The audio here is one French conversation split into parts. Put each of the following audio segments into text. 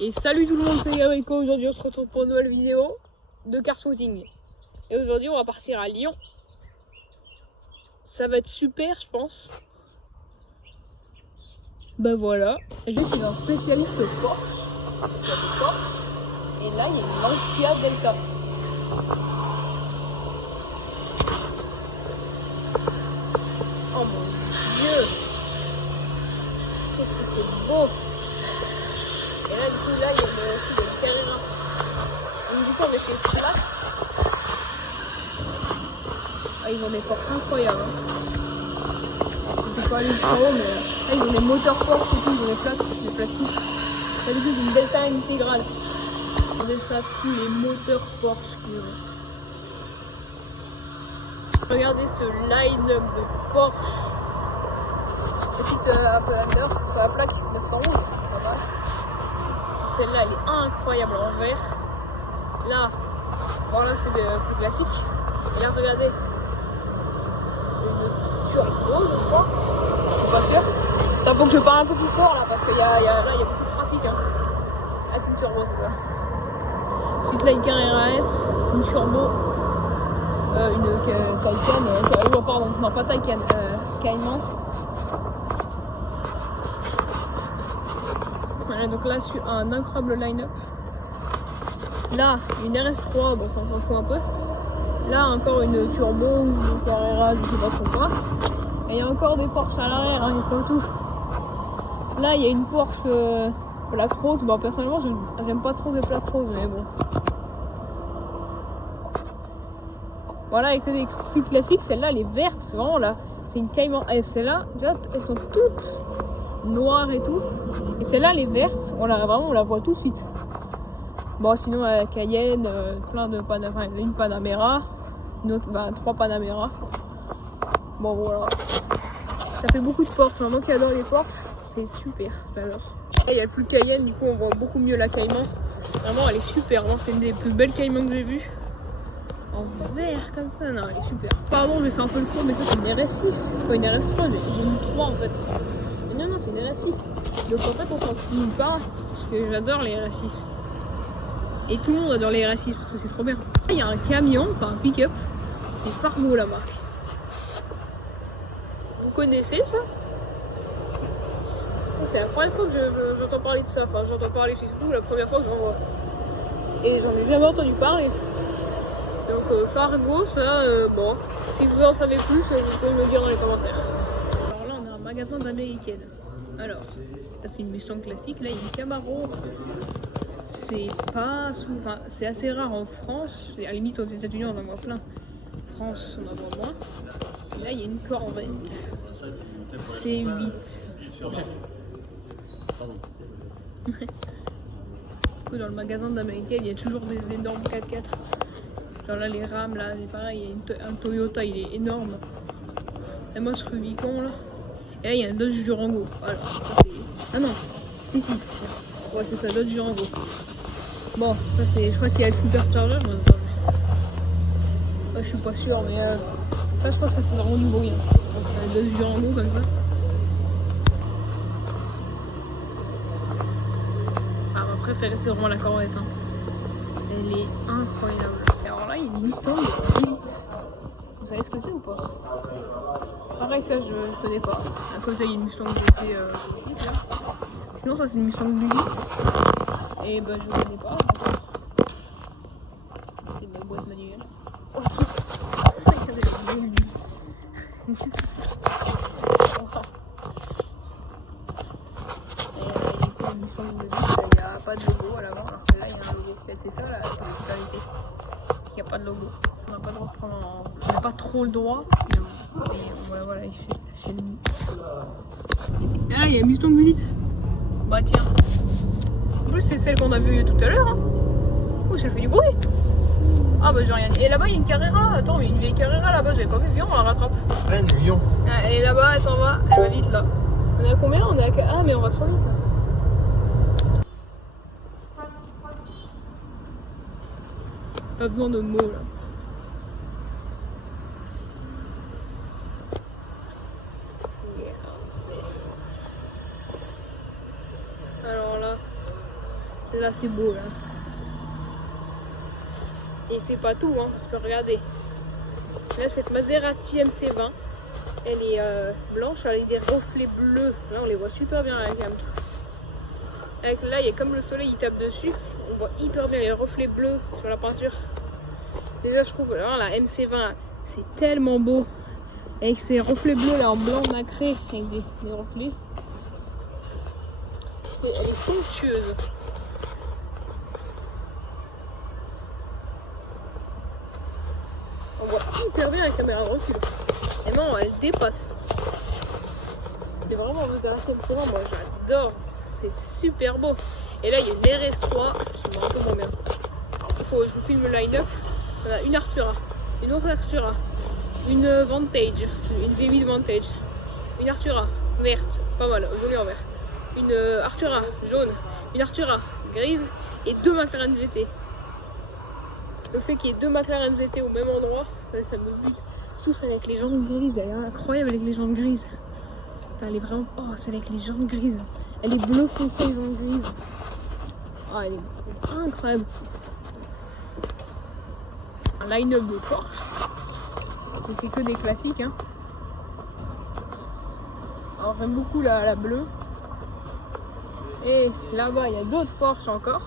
Et salut tout le monde, c'est Gabrico. Aujourd'hui on se retrouve pour une nouvelle vidéo de carswooting. Et aujourd'hui on va partir à Lyon. Ça va être super je pense. Ben voilà. Je suis un spécialiste Porsche. Et là il y a une Lancia Delta. Oh mon dieu. Qu'est-ce que c'est beau. Et là, du coup, là, il y a aussi une Carrera. Donc, du coup, on est fait place. Ah, ils ont des portes incroyables. Je peux pas aller jusqu'en haut, mais là, ils ont des moteurs Porsche et tout. Ils ont des places, des plastiques. Là, du coup, c'est une Delta intégrale. Regardez ça, tous les moteurs Porsche qu'ils ont. Regardez ce line-up de Porsche. Petite Appalander sur la plaque 911. Pas mal. Celle-là elle est incroyable en vert. Là, bon là c'est plus classique. Et là regardez, une turbo je crois. Je suis pas sûr. Il faut que je parle un peu plus fort là parce qu'il y a beaucoup de trafic. Hein. Ah c'est une turbo c'est ça. Ensuite là une Carrera S, une turbo, une Taycan, pardon, non pas Taycan, Cayman. Voilà, donc là, un incroyable line-up. Là, une RS3, bon, ça on s'en fout un peu. Là, encore une turbo ou une Carrera, je sais pas trop quoi. Et il y a encore des Porsche à l'arrière, hein, il y a pas tout. Là, il y a une Porsche plaque rose. Bon, personnellement, j'aime pas trop les plaques roses, mais bon. Voilà, avec des plus classiques, celle-là, elle est verte, c'est vraiment là. C'est une Cayman. Et celle-là, elles sont toutes noires et tout. Et celle-là, elle est verte, on la voit tout de suite. Bon, sinon, la Cayenne, plein de Panamera, une Panamera, une autre, 3 Panamera. Bon, voilà. Ça fait beaucoup de Porsche. Moi qui adore les Porsche, c'est super, j'adore. Là, il n'y a plus de Cayenne, du coup, on voit beaucoup mieux la Cayman. Vraiment, elle est super. C'est une des plus belles Cayman que j'ai vues. En vert comme ça, non, elle est super. Pardon, j'ai fait un peu le cours, mais ça, c'est une RS6. C'est pas une RS3, j'ai une 3 en fait. Mais non, c'est une RS6. Donc en fait, on s'en fout pas. Parce que j'adore les RS6. Et tout le monde adore les RS6 parce que c'est trop bien. Il y a un camion, enfin un pick-up. C'est Fargo la marque. Vous connaissez ça? C'est la première fois que j'entends parler de ça. Enfin, j'entends parler, c'est surtout la première fois que j'en vois. Et j'en ai jamais entendu parler. Donc Fargo, ça, bon. Si vous en savez plus, vous pouvez me le dire dans les commentaires. Alors là, on a un magasin d'américaine. Alors, là c'est une Mustang classique, là il y a une Camaro. C'est pas souvent, c'est assez rare en France, et à la limite aux États-Unis on en voit plein. En France on en voit moins. Et là il y a une Corvette C8. Dans le magasin d'américaine il y a toujours des énormes 4x4. Genre là les rames là c'est pareil, il y a un Toyota il est énorme. Et moi ce Rubicon là. Et là il y a un Dodge Durango. Voilà, ça c'est. Ah non, si. Ouais c'est ça, Dodge Durango. Bon, ça c'est. Je crois qu'il y a le supercharger. Moi, je suis pas sûr, mais ça je crois que ça fait vraiment du bruit. Hein. Donc Dodge Durango comme ça. Ah, ma préférée c'est vraiment la Corvette. Hein. Elle est incroyable. Et alors là il y a une Mustang V8. Vous savez ce que c'est ou pas? Pareil, ça je connais pas. À côté il y a une Mustang GT là. Sinon ça c'est une Mustang V8. Et bah je connais pas. C'est ma boîte manuelle. Oh truc. Regardez la gueule. Il y a une Mustang V8, il n'y a pas de logo à l'avant. Alors que là il y a un logo. Peut-être c'est ça la particularité. Il n'y a pas de logo. On n'a pas le droit de prendre en. On n'a pas trop le droit. Mais voilà, chez lui. Et là, il y a Mustang V8. Bah tiens. En plus, c'est celle qu'on a vue tout à l'heure. Hein. Oh, ça fait du bruit. Ah bah j'ai rien. Et là-bas il y a une Carrera. Attends, mais une vieille Carrera là-bas, j'avais pas vu. Viens, on la rattrape. Ouais, une Lyon. Ah, elle est là-bas, elle s'en va. Elle va vite là. On est à combien? On est à... Ah mais on va trop vite là. Pas besoin de mots là. Alors là c'est beau là. Et c'est pas tout hein, parce que regardez. Là cette Maserati MC20, elle est blanche avec des reflets bleus. Là on les voit super bien à la cam. Là il y a comme le soleil il tape dessus. On voit hyper bien les reflets bleus sur la peinture. Déjà je trouve là, la MC20 c'est tellement beau. Avec ces reflets bleus là en blanc nacré avec des reflets. Elle est somptueuse. On voit hyper bien la caméra de recul. Et non, elle dépasse. Et vraiment, vous avez MC20, moi j'adore. C'est super beau. Et là, il y a une RS3. Je me un peu moins bien. Je vous filme le line-up. On a une Artura, une autre Artura, une Vantage, une V8 Vantage, une Artura verte, pas mal, jolie en vert. Une Artura jaune, une Artura grise et deux McLaren GT. Le fait qu'il y ait deux McLaren GT au même endroit, ça me bute. Surtout celle avec les jantes grises, elle est incroyable avec les jantes grises. Putain, elle est vraiment... Oh, celle avec les jantes grises. Elle est bleu foncé, les jantes grises. Oh, elle est incroyable. Un line-up de Porsche. Mais c'est que des classiques, hein. Alors j'aime beaucoup la bleue. Et là-bas, il y a d'autres Porsche encore.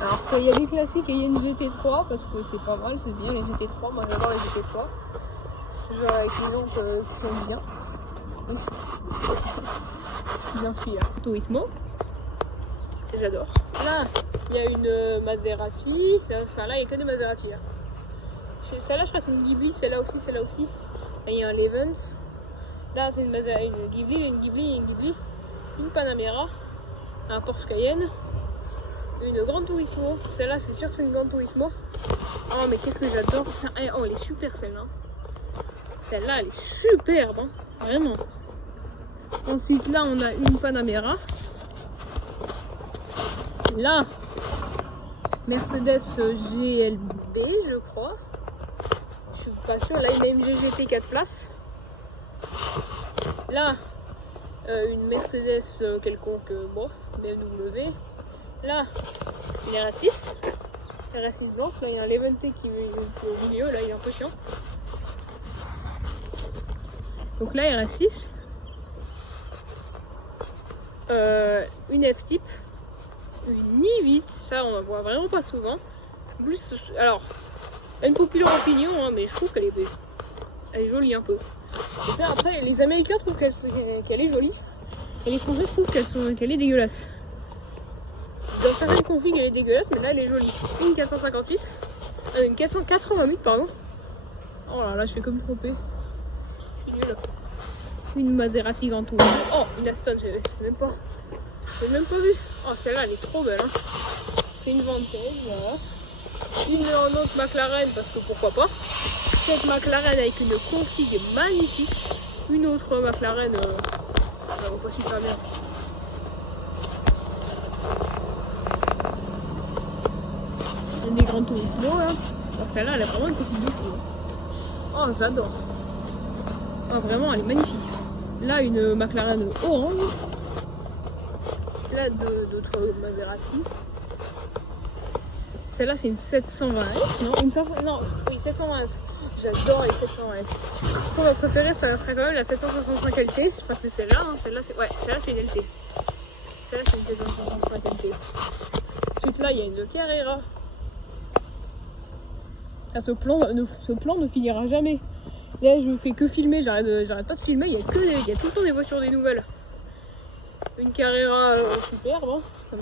Alors, il y a des classiques et il y a une GT3 parce que c'est pas mal, c'est bien les GT3. Moi, j'adore les GT3. Genre avec les jantes qui sont bien. Bien celui-là. Turismo. J'adore. Là, il y a une Maserati. Enfin, là, il n'y a que des Maserati. Là. Celle-là, je crois que c'est une Ghibli. Celle-là aussi, celle-là aussi. Là, il y a un Levent. Là, c'est une Ghibli, une Ghibli, une Ghibli. Une Panamera, un Porsche Cayenne, une Gran Turismo. Celle-là, c'est sûr que c'est une Gran Turismo. Oh, mais qu'est-ce que j'adore. Oh, elle est super celle-là. Celle-là, elle est superbe, hein. Vraiment. Ensuite, là, on a une Panamera. Là, Mercedes GLB, je crois. Je suis pas sûre. Là, une AMG GT 4 places. Là, une Mercedes quelconque, bon, BMW. Là, une RS6. RS6 blanche. Là, il y a un Levante qui est au milieu. Là, il est un peu chiant. Donc là, RS6. Une F-Type. Une i8. Ça, on en voit vraiment pas souvent. Plus, alors, une populaire opinion, hein, mais je trouve qu'elle est jolie un peu. Et ça, après, les Américains trouvent qu'elle est jolie. Et les Français trouvent qu'elle est dégueulasse. Dans certaines configs, elle est dégueulasse, mais là, elle est jolie. Une 458. Une 488, pardon. Oh là là, je fais comme tromper. Je suis nulle. Une Maserati Grand Tour. Oh, une Aston, je même pas vu. Oh, celle-là, elle est trop belle. Hein. C'est une Vantage, voilà. Une autre McLaren, parce que pourquoi pas. Cette McLaren avec une config magnifique. Une autre McLaren, elle va pas super bien. Il y a des Gran Turismo là. Oh, celle-là, elle a vraiment une config ici. Oh, j'adore. Oh, vraiment, elle est magnifique. Là, une McLaren orange. Là, d'autres Maserati. Celle-là, c'est une 720S, non? Oui, 720S. J'adore les 720S. Pour ma préférée, ça restera quand même la 765 LT. Je crois que c'est celle-là. Hein. Celle-là, c'est une LT. Celle-là, c'est une 765 LT. Ensuite, là, il y a une Carrera. Ah, ce plan ne finira jamais. Là, je fais que filmer. J'arrête pas de filmer. Il y a tout le temps des voitures des nouvelles. Une Carrera superbe. Hein.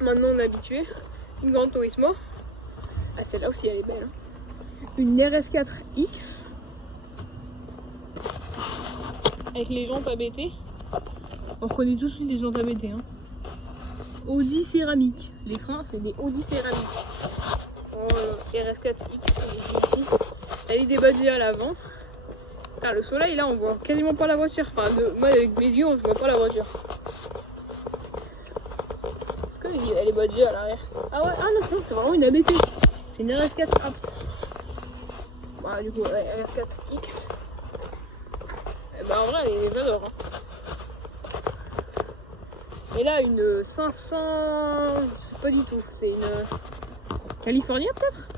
Maintenant, on est habitué. Une Gran Turismo. Ah, celle-là aussi, elle est belle. Hein. Une RS4X. Avec les jantes ABT. On reconnaît tout de suite les jantes ABT. Hein. Audi céramique. L'écran, c'est des Audi céramiques. RS4X, ici. Elle est débadgée à l'avant. Le soleil, là, on voit quasiment pas la voiture. Enfin, moi, avec mes yeux, on ne voit pas la voiture. Est-ce qu'elle est badgée à l'arrière? Ah ouais, ah non, c'est vraiment une ABT. C'est une RS4 apte. Bah, du coup, ouais, RS4X. Et bah, en vrai, j'adore. Hein. Et là, une 500. Je sais pas du tout. C'est une. California, peut-être?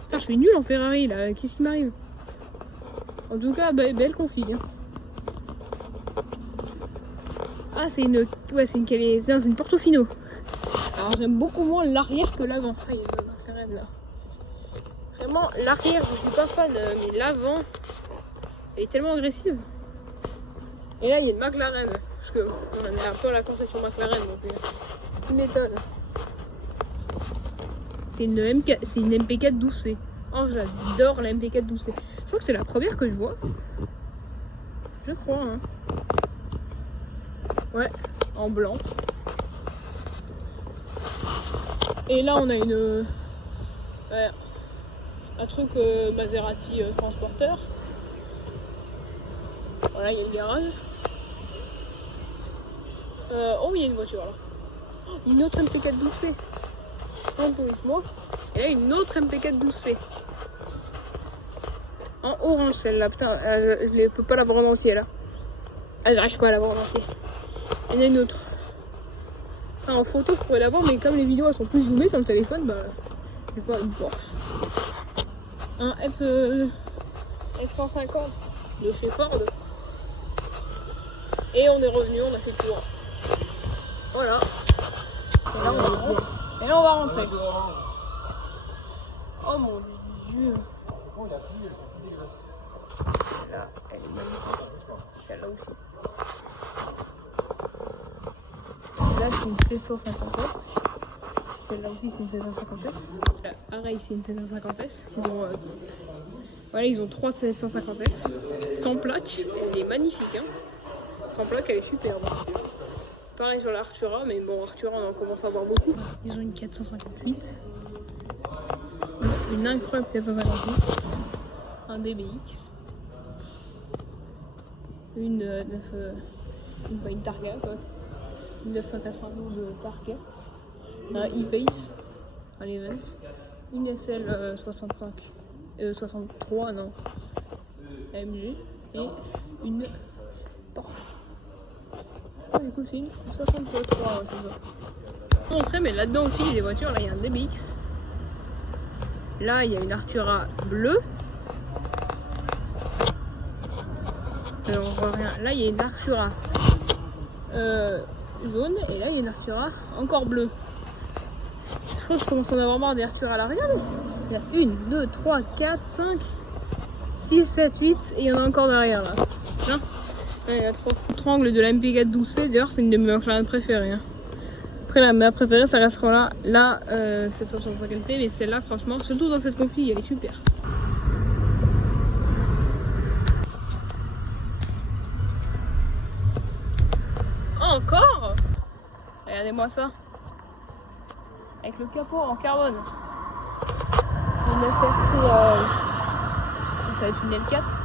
Putain, je suis nul en Ferrari, là. Qu'est-ce qui m'arrive? En tout cas, belle config. Hein. Ah, c'est une. Ouais, c'est une Portofino. Alors, j'aime beaucoup moins l'arrière que l'avant. Ah, il y a une McLaren là. Vraiment, l'arrière, je suis pas fan, mais l'avant, elle est tellement agressive. Et là, il y a une McLaren. Parce qu'on a un peu la concession McLaren, donc tu m'étonnes. C'est une MP4 12C. Oh, j'adore la MP4 12C. Je crois que c'est la première que je vois. Je crois, hein. Ouais, en blanc. Et là, on a une... ouais, un truc Maserati transporteur. Voilà, il y a le garage. Oh, il y a une voiture là. Une autre MP4 12C. En tourisme. Et là, une autre MP4 12C. En orange celle-là. Putain, je ne peux pas la voir en entier là. Ah, j'arrive pas à la voir en entier. Il y en a une autre. Enfin, en photo, je pourrais la voir, mais comme les vidéos elles sont plus zoomées sur le téléphone, bah, je vois une Porsche. Un F150 de chez Ford. Et on est revenu, on a fait le tour. Voilà. Et là, on va rentrer. Oh mon dieu. Celle-là, elle est magnifique. Celle-là aussi. Là, c'est une 750S. Celle-là aussi, c'est une 750S. Là, pareil, c'est une 750S. Ils ont 3 750S. Sans plaque. Elle est magnifique. Hein. Sans plaque, elle est superbe. Pareil sur l'Artura, mais bon, Artura, on en commence à avoir beaucoup. Ils ont une 458. Une incroyable 458. Un DBX. Une Targa, quoi. Une 992 Targa. Un E-Pace, un Event. Une SL 65. 63, non. AMG. Et une Porsche. Oh, du coup, c'est une 63, ouais, c'est ça. Je vais montrer, mais là-dedans aussi, il y a des voitures. Là, il y a un DBX. Là, il y a une Artura bleue. On voit rien. Là, il y a une Artura jaune. Et là, il y a une Artura encore bleue. Je crois que je commence à en avoir marre des Artura là. Regardez. Il y a 1, 2, 3, 4, 5, 6, 7, 8. Et il y en a encore derrière là. Hein? Ouais, il y a trop. Le triangle de la MP4 12C, d'ailleurs, c'est une de mes McLaren préférées. Hein. Après, ma préférée, ça restera là. Là, 765LT. Mais celle-là, franchement, surtout dans cette config, elle est super. Encore? Regardez-moi ça. Avec le capot en carbone. C'est une SRT. Ça va être une L4.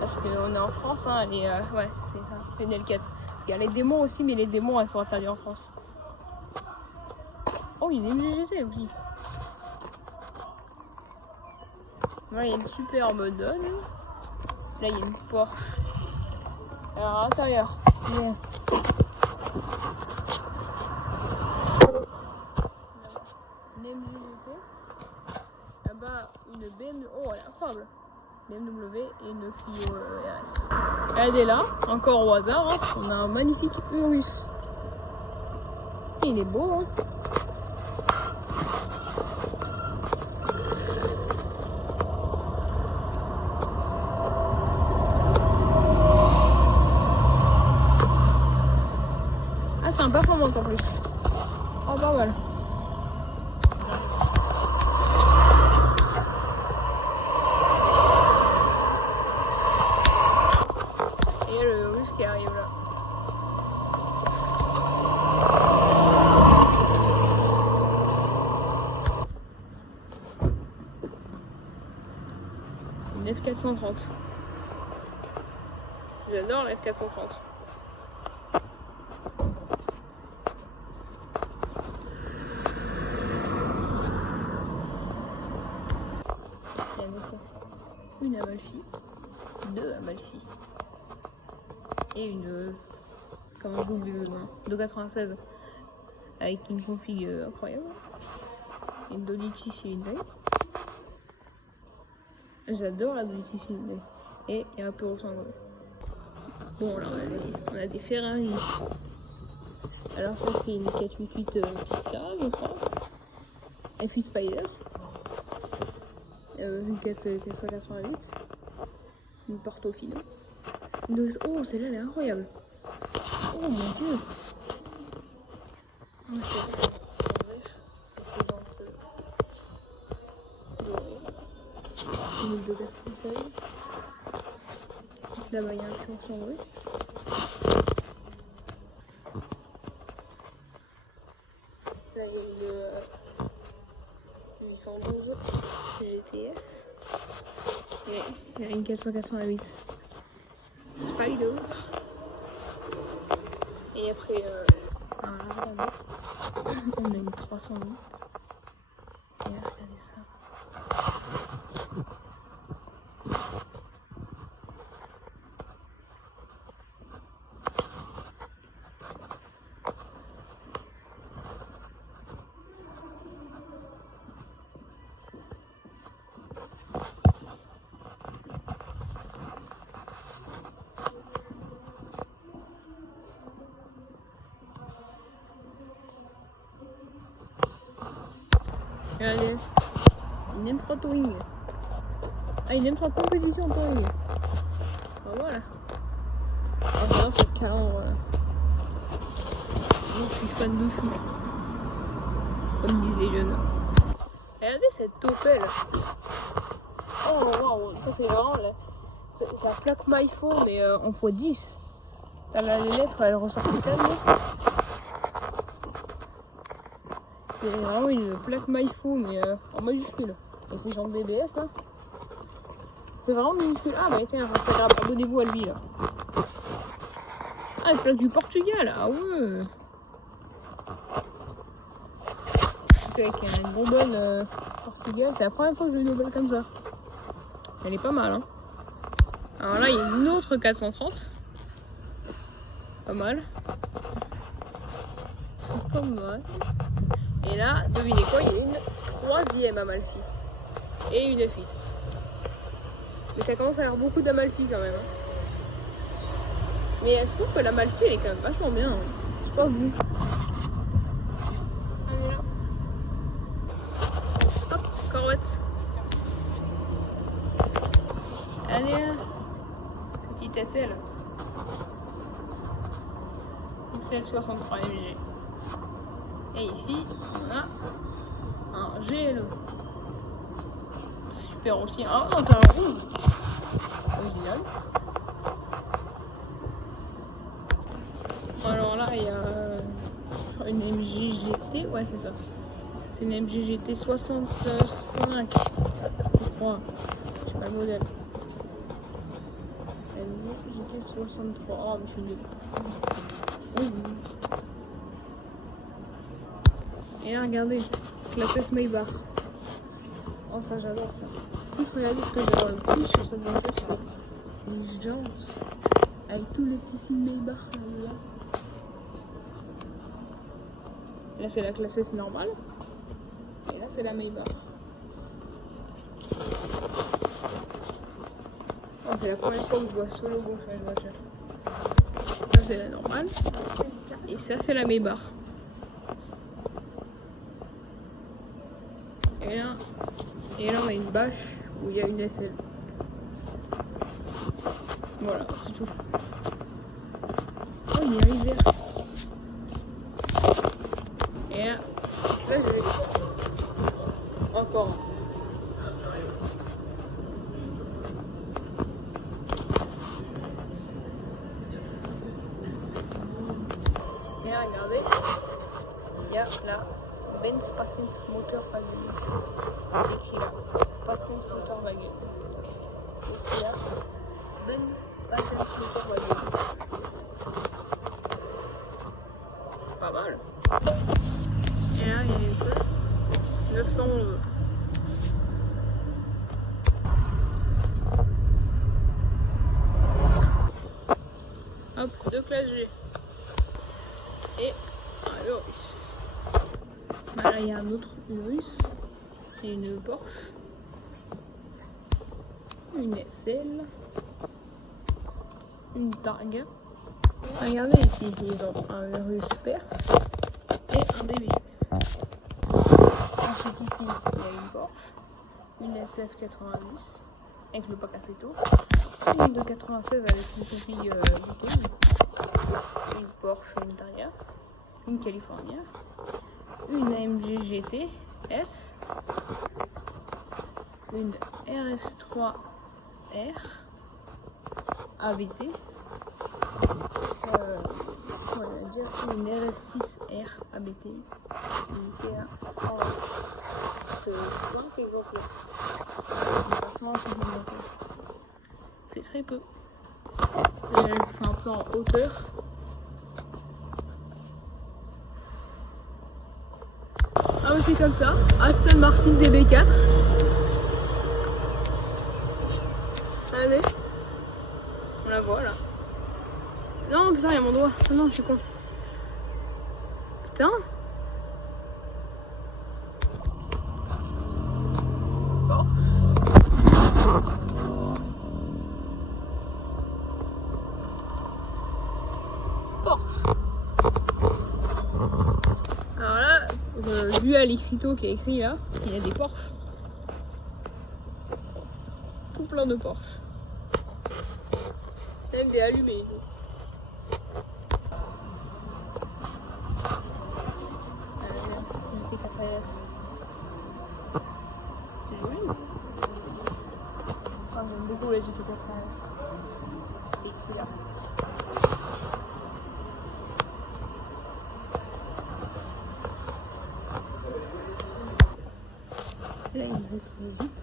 Parce qu'on est en France, hein, elle est, ouais, c'est ça, c'est une L4. Parce qu'il y a les démons aussi, mais les démons elles sont interdites en France. Oh, il y a une MGGT aussi. Là, il y a une superbe Donne. Là, il y a une Porsche. Alors, à l'intérieur, yeah. Une MGGT. Là-bas, une BMW. Oh, elle est incroyable. BMW et une Clio RS. Regardez là, encore au hasard, hein, on a un magnifique Urus. Il est beau, hein. Ah, c'est un performance en plus. Oh, pas mal. Qui arrive là. F430. J'adore la F430. Une Amalfi, deux Amalfi et une comme double de 96 avec une config incroyable, une Dolichi cylindrée. J'adore la Dolichi cylindrée et il y a un peu au sanguin. Bon, alors on a des Ferrari. Alors ça c'est une 488 Pista, je crois. F8 Spider. Une 488. Une Portofino. Oh, celle-là elle est incroyable. Oh mon dieu. Ah, c'est vrai. Une 296. Là-bas il y a un pion sans bruit. Là il y a une 812 GTS. Et il y a une 488 Spider. Et après, on a une 308. Et là, regardez ça. Regardez, une M3 Touring. Ah, une M3 compétition Touring. Ah, voilà. Ah, j'adore cette calandre. Je suis fan de fou. Comme disent les jeunes. Regardez cette Opel. Oh waouh, ça c'est vraiment c'est la plaque MyPhone mais en x10. T'as là les lettres, elles ressortent tellement. C'est vraiment une plaque MyPhone mais en majuscule. On fait genre BBS là. C'est vraiment minuscule. Ah bah tiens, c'est grave, abonnez-vous à lui là. Ah, une plaque du Portugal, ah ouais. C'est avec une bonbonne Portugal, c'est la première fois que je veux une Opel comme ça. Elle est pas mal hein. Alors là il y a une autre 430. Pas mal. Pas mal. Et là, devinez quoi, il y a une troisième Amalfi. Et une F8. Mais ça commence à avoir beaucoup d'Amalfi quand même. Hein. Mais je trouve que l'Amalfi elle est quand même vachement bien. Hein. Je sais pas vous. Allez là. Hop, Corvette. Allez là. Petite SL. SL 63 MG. Et ici, on a un GLE. Super aussi. Ah non, t'as un rouge. Original. Alors là, il y a une MG GT. Ouais, c'est ça. C'est une MG GT 65, je crois. Je sais pas le modèle. MG GT 63. Oh, mais je suis nul. Oui. Et là, regardez, classe S Maybach. Oh, ça, j'adore ça. En plus, regardez ce que j'adore le plus sur cette voiture, c'est les jantes. Avec tous les petits signes Maybach là. Là, c'est la classe S normale. Et là, c'est la Maybach. Oh, c'est la première fois que je vois ce logo sur une voiture. Ça, c'est la normale. Et ça, c'est la Maybach. Et là, on a une bâche où il y a une SL. Voilà, c'est tout. Oh, il y a un hiver. Et là, je vais encore. Et là, regardez, il y a la Benz Patent Motorwagen. C'est écrit là, Patent Motorwagen. C'est là. Benz Patent Motor Wagon. Pas mal. Et là, il y a une peu. 911. Hop, 2 classes G. Et un Urus. Bah là, il y a un autre Urus. Et une Porsche. Une SL. Une Targa. Regardez ici, ils ont un Urus Perf et un DBX. Ensuite ici, il y a une Porsche, une SF90 avec le pack Assetto, une de 96 avec une copie Bouton, une Porsche, une Targa, une California, une AMG GT S, une RS3 R ABT, on va dire une RS6R ABT, limitée à 125 exemplaires. C'est pas 125 exemplaires. C'est très peu. Et là, je fais un plan en hauteur. Ah oui, c'est comme ça. Aston Martin DB4. Allez. On la voit là. Non, putain, il y a mon doigt. Ah non, je suis con. Putain. Porsche. Alors là, vu à l'écriteau qui est écrit là, il y a des Porsche. Tout plein de Porsche. Elle est allumée. GT4RS. C'est joli. Ah, j'aime beaucoup la GT4RS. C'est écrit là. Là, une GT18.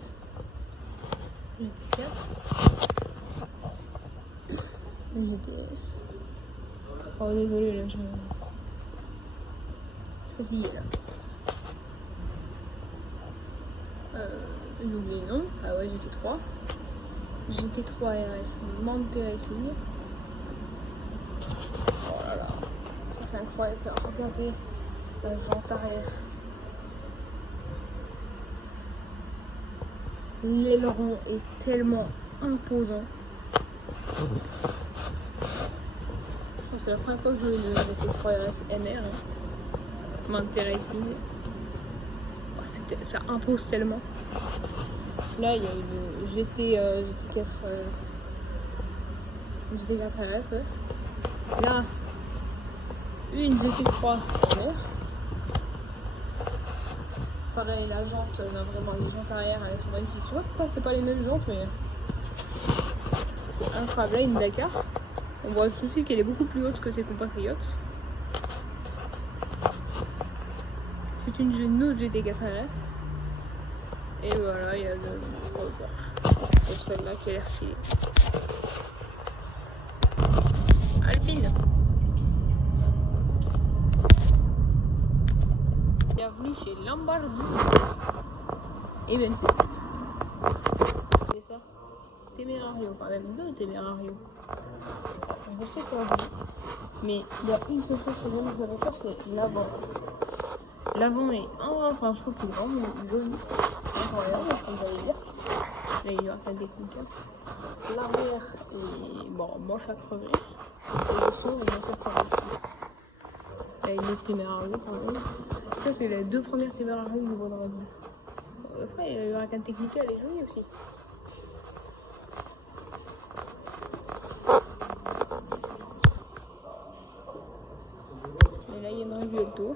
GT4. GTS. Oh désolé là, je suis fatiguée là. J'ai oublié le nom. Ah ouais, GT3. GT3 RS Mountain Racing. Oh là là, ça c'est incroyable. Regardez la jante arrière. L'aileron est tellement imposant. C'est la première fois que je joue une GT3 RS MR. Mountain Racing. Ça impose tellement. Là, il y a une GT4 RS. Ouais. Là, une GT3 MR. Pareil, la jante, vraiment les jantes arrière, elles sont magnifiques. Je sais pas pourquoi c'est pas les mêmes jantes, mais c'est incroyable. Là, une Dakar. On voit tout de suite qu'elle est beaucoup plus haute que ses compatriotes. C'est une autre GT4 RS. Et voilà, il y a le 3 de Porsche. Et celle-là qui a l'air stylée. Alpine. Bienvenue chez Lamborghini. Et ben c'est ça. Temerario, enfin même deux Temerario. Je sais pas vous. Mais il y a une seule chose que j'aime dans cette voiture, c'est l'avant. L'avant est enfin je trouve qu'il est vraiment joli. Incroyable, comme j'allais dire. Là il y aura pas de technique. L'arrière est bon, moche à crever. Et le son est moche à crever. Là une autre Temerario quand même. Ça c'est les deux premières Temerario que je vois dans la vie. Après il y aura qu'un technique, elle est jolie aussi. Et là il y a une Riviolto.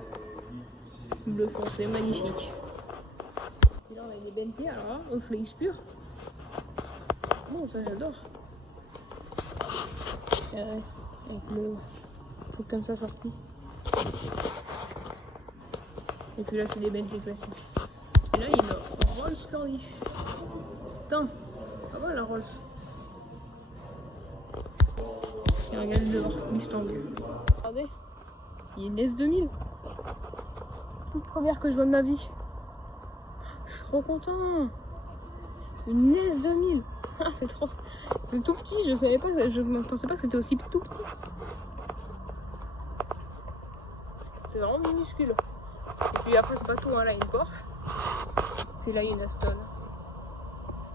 Bleu foncé, magnifique. Et là on a des Bentley, alors là, au flex pur. Oh ça j'adore. Avec le truc comme ça sorti. Et puis là c'est des Bentley classiques. Et là il y a une Rolls Corniche. Putain, pas mal la rose. Et regardez dehors, Mustang. Regardez, il y a une S2000. Toute première que je vois de ma vie. Je suis trop content. Une S2000. Ah, c'est trop. C'est tout petit, je savais pas, je ne pensais pas que c'était aussi tout petit. C'est vraiment minuscule. Et puis après, c'est pas tout, hein. Là, il y a une Porsche. Puis là, il y a une Aston.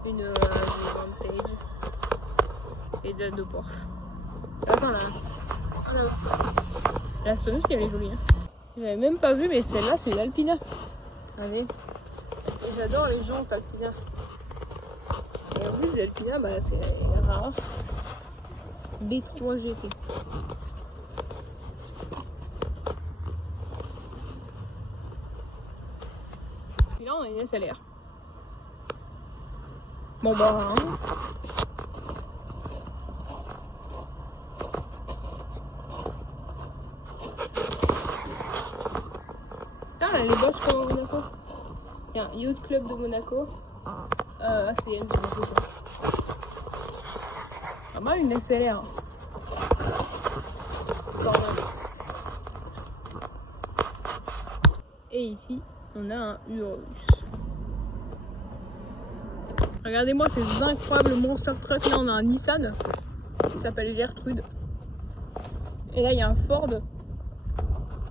Une Vantage. Et deux Porsche. Attends, là. Ah, là. La Aston aussi, elle est jolie. Hein. J'avais même pas vu, mais celle-là, c'est une Alpina. Regardez. Et j'adore les jantes Alpina. Et en plus, l'Alpina, bah, c'est rare. B3 GT. Puis là, on a une SLR. Bon, bah, hein. Ah, les bottes comme au Monaco. Tiens, Yacht Club de Monaco. ACM, je sais pas ça. Pas mal une SLR. Et ici, on a un Urus. Regardez-moi ces incroyables monster trucks. Là, on a un Nissan qui s'appelle Gertrude. Et là, il y a un Ford.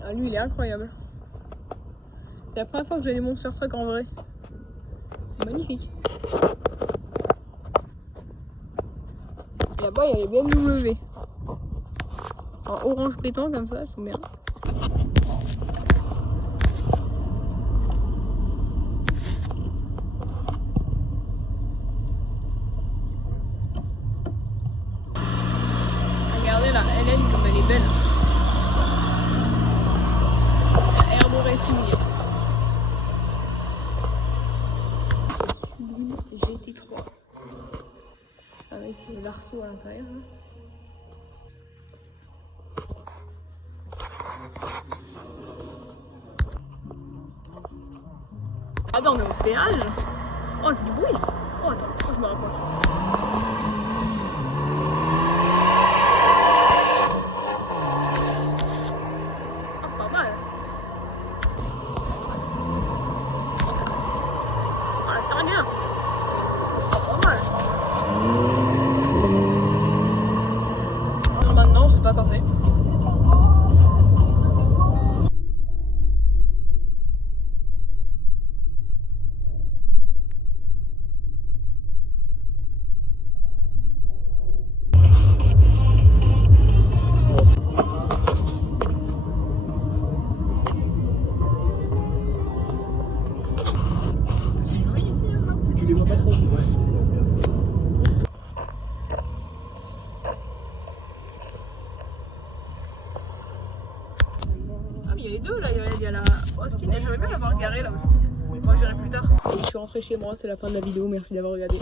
Ah, lui, il est incroyable. C'est la première fois que j'ai des monster trucks en vrai. C'est magnifique. Et là-bas, il y a les BMW. En orange pétant comme ça, ils sont bien. Regardez la LN comme elle est belle. La Airbo Racing. Sublime GT3. Avec l'arceau à l'intérieur. Ah non, mais au péage. Oh, j'ai du bruit. Oh, attends, je me rapproche. Ah, pas mal. Ah, la targa. Ah, pas mal. Maintenant, je sais pas quand c'est. C'est joli ici, hein. Tu les vois pas trop, ouais. Ah, mais il y a les deux là, il y a la Austin et j'aimerais bien l'avoir garée la Austin. Moi j'irai plus tard. Je suis rentrée chez moi, c'est la fin de la vidéo, merci d'avoir regardé.